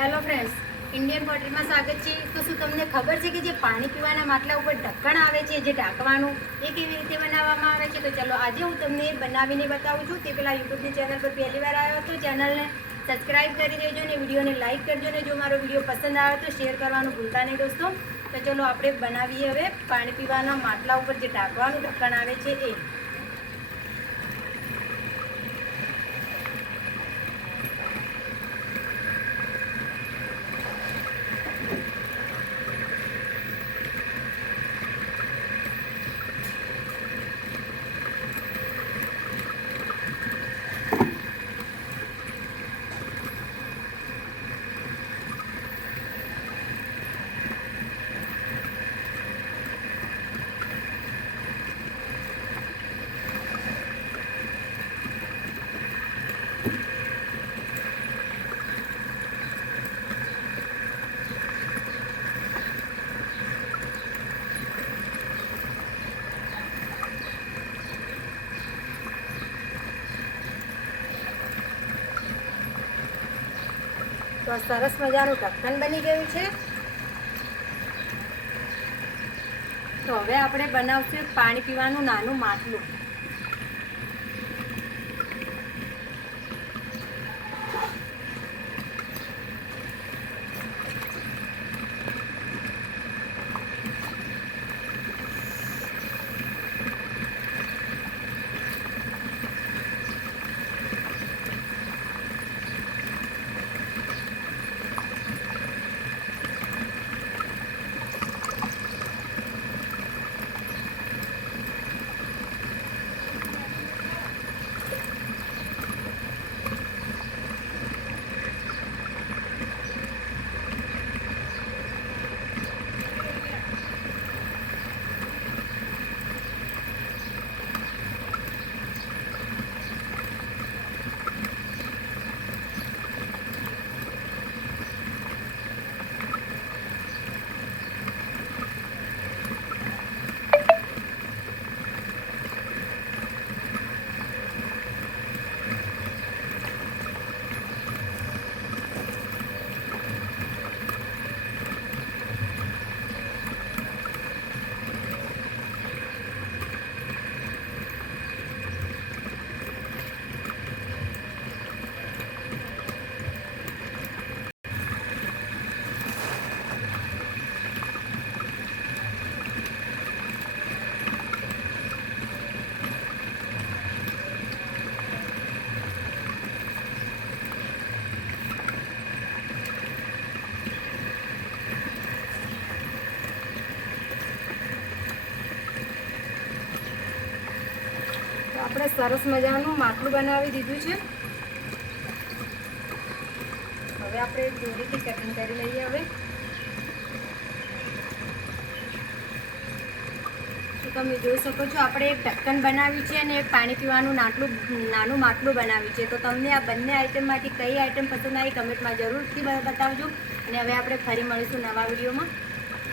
Hello friends, Indian પોટરીમાં સ્વાગત છે। તો શું તમને ખબર છે કે જે પાણી પીવાના માટલા ઉપર ઢક્કણ આવે છે, જે ઢાંકવાનું, એ કેવી રીતે બનાવવામાં આવે છે? તો ચલો આજે હું તમને બનાવીને બતાવું છું। તે પહેલાં યુટ્યુબની ચેનલ પર પહેલી વાર આવ્યો તો ચેનલને સબસ્ક્રાઈબ કરી દેજો ને વિડીયોને લાઇક કરજો ને જો મારો વિડીયો પસંદ આવે તો શેર કરવાનું ભૂલતા નહીં દોસ્તો। તો ચલો આપણે બનાવીએ હવે પાણી પીવાના માટલા ઉપર જે ઢાંકવાનું ઢક્કણ આવે છે એ। તો સરસ મજાનું ઢક્કન બની ગયું છે। તો હવે આપણે બનાવશું પાણી પીવાનું નાનું માટલું। આપણે સરસ મજાનું માટલું બનાવી દીધું છે। હવે આપણે દોરીથી કટિંગ કરી લઈએ। હવે તો તમે જોઈ શકો છો આપણે એક ઢક્કન બનાવ્યું છે અને એક પાણી પીવાનું નાનું માટલું બનાવ્યું છે। તો તમને આ બંને આઈટમમાંથી કઈ આઈટમ પસંદ આવી કમેન્ટમાં જરૂરથી બતાવજો। અને હવે આપણે ફરી મળીશું નવા વિડીયોમાં।